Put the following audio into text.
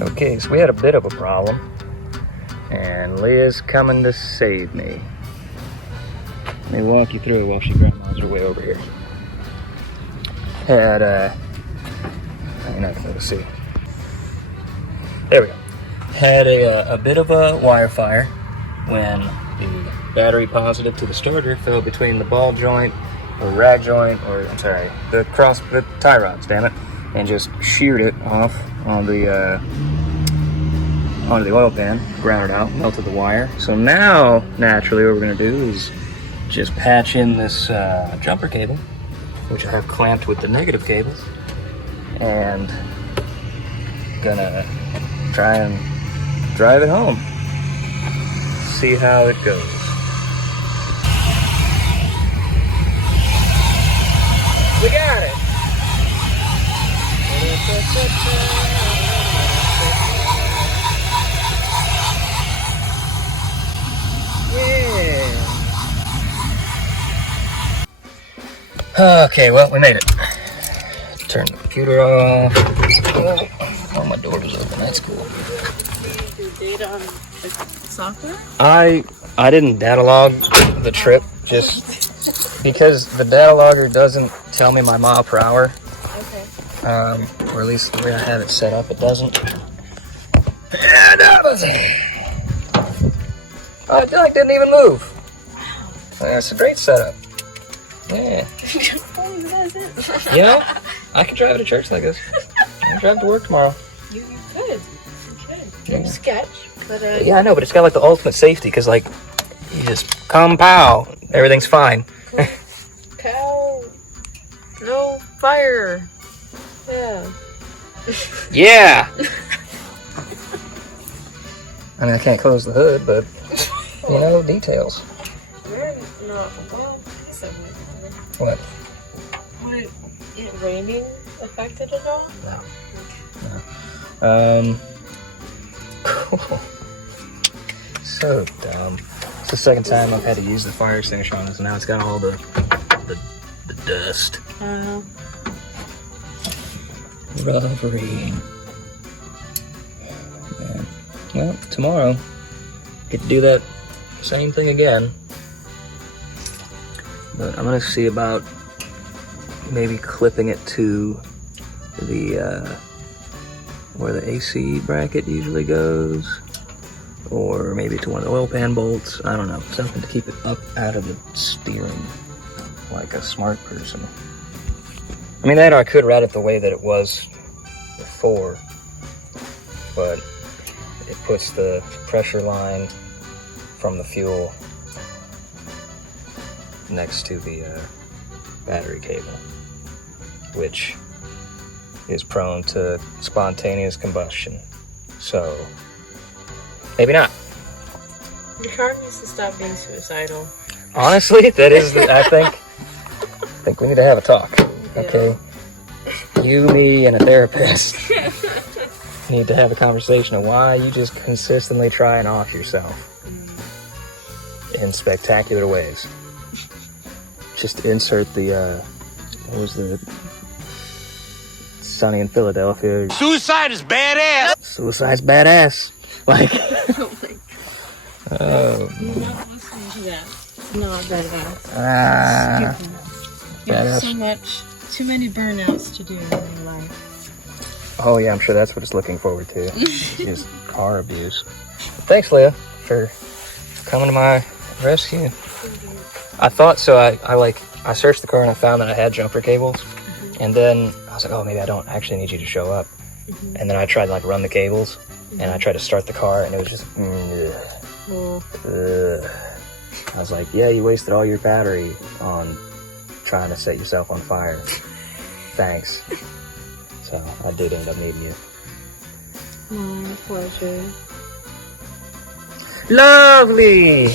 Okay, so we had a bit of a problem, and Leah's coming to save me. Let me walk you through it while she grandma's her way over here. Had you're not gonna see. There we go. Had a bit of a wire fire when the battery positive to the starter fell between the ball joint or rag joint, or I'm sorry, the tie rods, damn it, and just sheared it off on the onto the oil pan, ground it out, melted the wire. So now, naturally, what we're gonna do is just patch in this jumper cable, which I have clamped with the negative cables, and gonna try and drive it home. See how it goes. We got it. Yeah. Okay, well, we made it. Turn the computer off. Oh, my door was open. That's cool. You did on the software? I didn't data log the trip just because the data logger doesn't tell me my mile per hour. Okay. Or at least the way I have it set up, it doesn't. Yeah, that was it. I didn't even move. That's a great setup. Yeah. You know, I can drive to church like this. I can drive to work tomorrow. You could. You could. Yeah. Sketch, but Yeah, I know, but it's got like the ultimate safety because like you just come pow, everything's fine. cow, no fire. Yeah. Yeah. I mean, I can't close the hood, but you know, details. We're not. Well, so What? would it raining affect it at all? No. Cool. So dumb. It's the second time I've had to use the fire extinguisher on this, and now it's got all the dust. Rubbery. Man. Well, tomorrow get to do that same thing again. But I'm gonna see about maybe clipping it to the where the AC bracket usually goes, or maybe to one of the oil pan bolts. I don't know, something to keep it up out of the steering like a smart person. I mean, that I could route it the way that it was before, but it puts the pressure line from the fuel next to the battery cable, which is prone to spontaneous combustion. So, maybe not. Your car needs to stop being suicidal. Honestly, that is, I think we need to have a talk, okay? You, me, and a therapist need to have a conversation of why you just consistently try and off yourself in spectacular ways. Just insert the, what was the Sunny in Philadelphia? Suicide is badass! Suicide's badass. Like, You're not listening to that. It's not badass. You have so much, too many burnouts to do in your life. Oh yeah, I'm sure that's what it's looking forward to. Just car abuse. Thanks, Leah, for coming to my rescue. I thought so. I searched the car and I found that I had jumper cables, and then I was like, oh, maybe I don't actually need you to show up. And then I tried to like run the cables, and I tried to start the car, and it was just. I was like, yeah, you wasted all your battery on trying to set yourself on fire. Thanks. So I did end up needing you. My pleasure. Lovely.